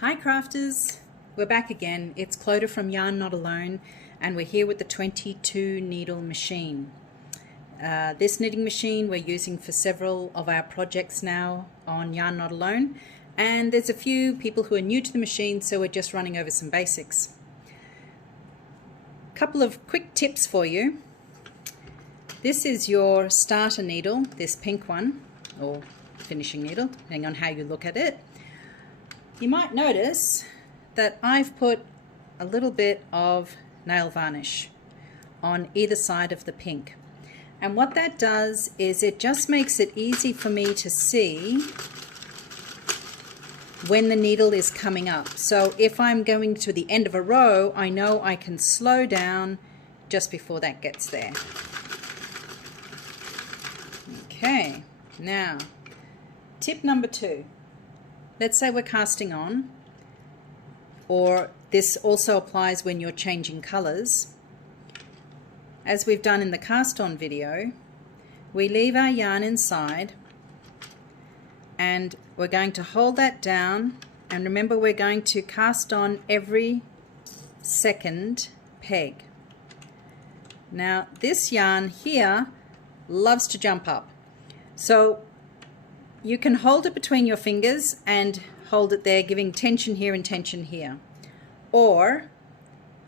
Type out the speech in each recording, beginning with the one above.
Hi crafters, we're back again. It's Clodagh from Yarn Not Alone, and we're here with the 22 needle machine. This knitting machine we're using for several of our projects now on Yarn Not Alone, and there's a few people who are new to the machine, so we're just running over some basics. Couple of quick tips for you. This is your starter needle, this pink one, or finishing needle, depending on how you look at it. You might notice that I've put a little bit of nail varnish on either side of the pink. And what that does is it just makes it easy for me to see when the needle is coming up. So if I'm going to the end of a row, I know I can slow down just before that gets there. Okay, now tip number 2. Let's say we're casting on, or this also applies when you're changing colors. As we've done in the cast on video, we leave our yarn inside and we're going to hold that down, and remember we're going to cast on every second peg. Now this yarn here loves to jump up, so you can hold it between your fingers and hold it there, giving tension here and tension here. Or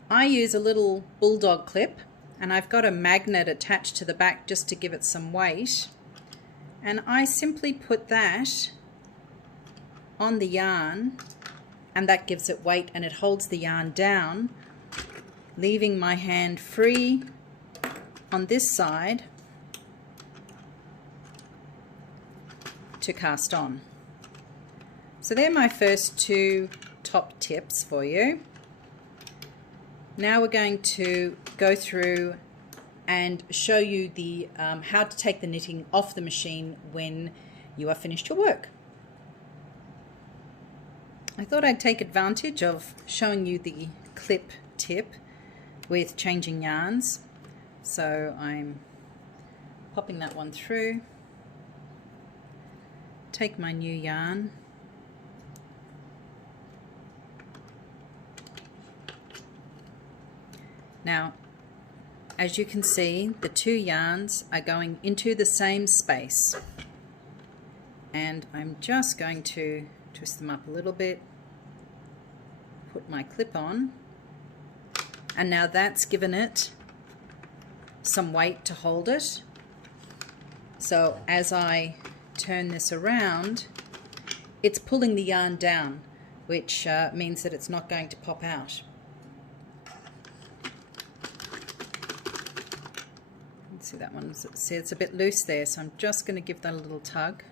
I use a little bulldog clip, and I've got a magnet attached to the back just to give it some weight. And I simply put that on the yarn, and that gives it weight and it holds the yarn down, leaving my hand free on this side to cast on. So they're my first 2 top tips for you. Now we're going to go through and show you the how to take the knitting off the machine when you are finished your work. I thought I'd take advantage of showing you the clip tip with changing yarns. So I'm popping that one through. Take my new yarn, now as you can see the 2 yarns are going into the same space, and I'm just going to twist them up a little bit, put my clip on, and now that's given it some weight to hold it. So as I turn this around, it's pulling the yarn down, which means that it's not going to pop out. See that one? See, it's a bit loose there, so I'm just going to give that a little tug.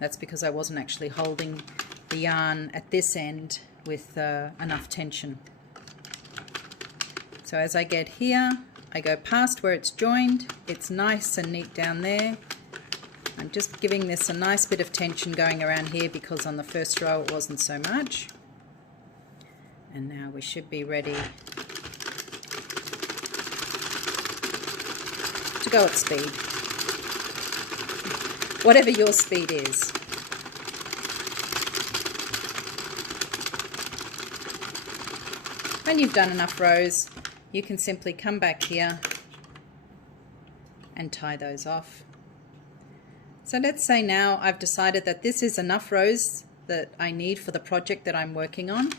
That's because I wasn't actually holding the yarn at this end with enough tension. So as I get here, I go past where it's joined. It's nice and neat down there. I'm just giving this a nice bit of tension going around here because on the first row it wasn't so much. And now we should be ready to go at speed. Whatever your speed is. When you've done enough rows, you can simply come back here and tie those off. So let's say now I've decided that this is enough rows that I need for the project that I'm working on.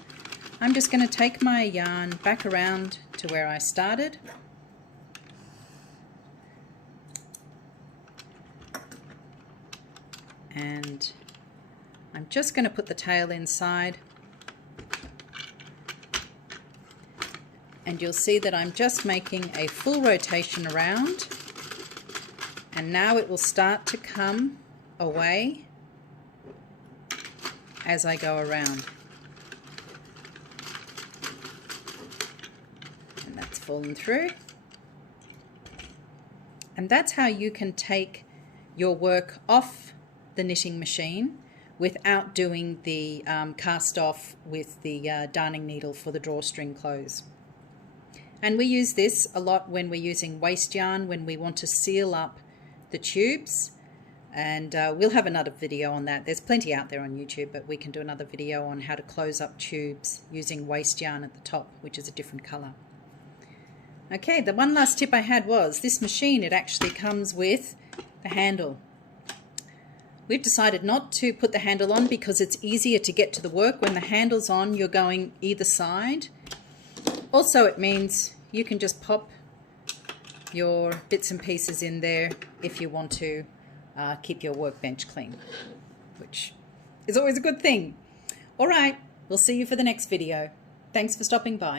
I'm just going to take my yarn back around to where I started. And I'm just going to put the tail inside. And you'll see that I'm just making a full rotation around, and now it will start to come away as I go around. And that's fallen through. And that's how you can take your work off the knitting machine without doing the cast off with the darning needle for the drawstring close. And we use this a lot when we're using waste yarn, when we want to seal up the tubes. And we'll have another video on that. There's plenty out there on YouTube, but we can do another video on how to close up tubes using waste yarn at the top, which is a different color. Okay, the one last tip I had was this machine, it actually comes with the handle. We've decided not to put the handle on because it's easier to get to the work. When the handle's on, you're going either side. Also, it means you can just pop your bits and pieces in there if you want to keep your workbench clean, which is always a good thing. All right, we'll see you for the next video. Thanks for stopping by.